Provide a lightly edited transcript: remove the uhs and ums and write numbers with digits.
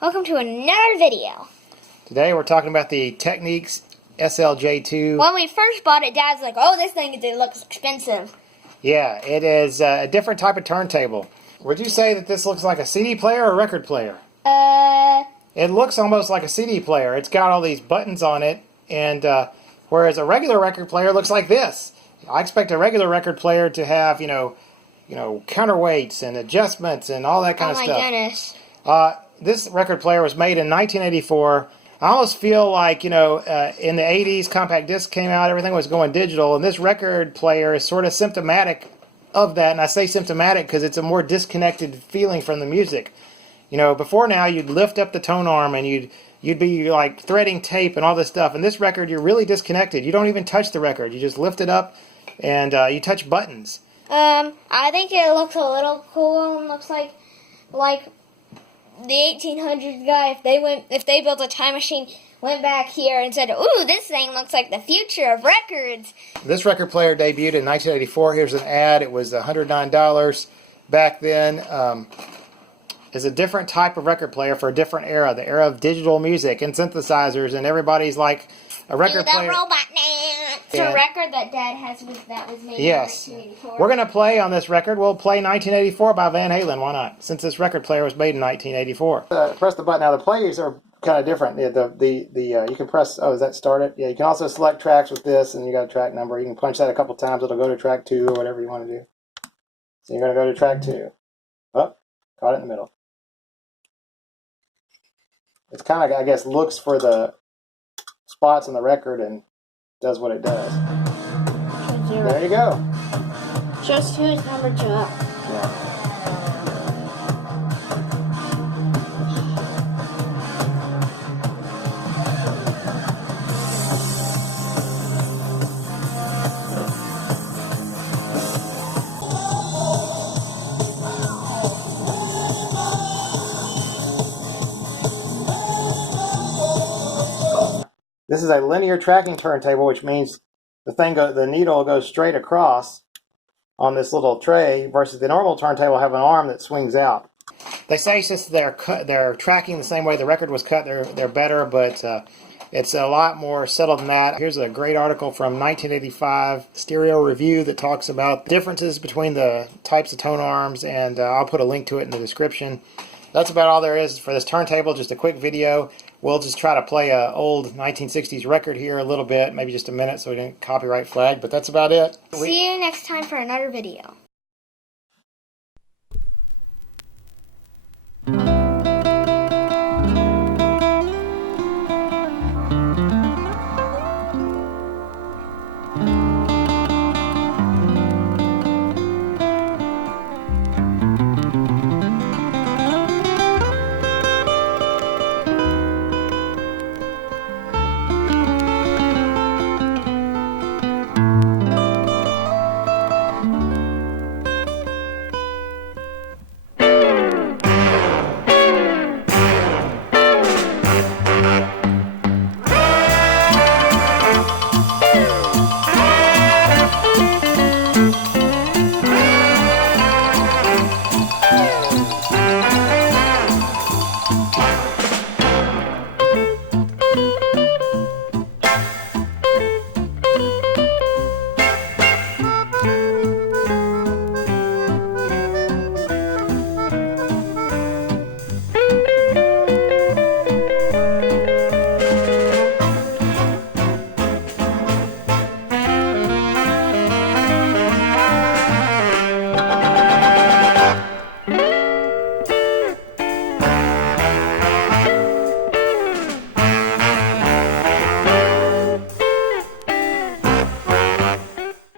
Welcome to another video. Today we're talking about the Technics SL-J2. When we first bought it, Dad's like, oh, this thing looks expensive. Yeah, it is a different type of turntable. Would you say that this looks like a CD player or a record player? It looks almost like a CD player. It's got all these buttons on it, and whereas a regular record player looks like this. I expect a regular record player to have, you know, counterweights and adjustments and all that kind of stuff. Oh my goodness. This record player was made in 1984. I almost feel like, in the 80s, compact disc came out, everything was going digital, and this record player is sort of symptomatic of that, and I say symptomatic because it's a more disconnected feeling from the music. Before now, you'd lift up the tone arm, and you'd be like threading tape and all this stuff, and this record, you're really disconnected. You don't even touch the record. You just lift it up, and you touch buttons. I think it looks a little cool, and looks like the 1800s guy, if they built a time machine, went back here and said, ooh, this thing looks like the future of records. This record player debuted in 1984. Here's an ad. It was $109 back then. It's a different type of record player for a different era, the era of digital music and synthesizers, and everybody's like a record player. The robot dance. It's a record that Dad has that was made in 1984. We're going to play on this record. We'll play 1984 by Van Halen. Why not? Since this record player was made in 1984. Press the button. Now the plays are kind of different. You can press. Oh, is that started? Yeah. You can also select tracks with this, and you got a track number. You can punch that a couple times. It'll go to track 2 or whatever you want to do. So you're going to go to track 2. Oh, caught it in the middle. It's kind of, I guess, looks for the spots on the record and does what it does. There you go. Just who's number 2 up. Yeah. This is a linear tracking turntable, which means the needle goes straight across on this little tray, versus the normal turntable have an arm that swings out. They say since they're tracking the same way the record was cut, they're better, but it's a lot more settled than that. Here's a great article from 1985 Stereo Review that talks about the differences between the types of tone arms, and I'll put a link to it in the description. That's about all there is for this turntable, just a quick video. We'll just try to play an old 1960s record here a little bit, maybe just a minute so we didn't copyright flag, but that's about it. See you next time for another video.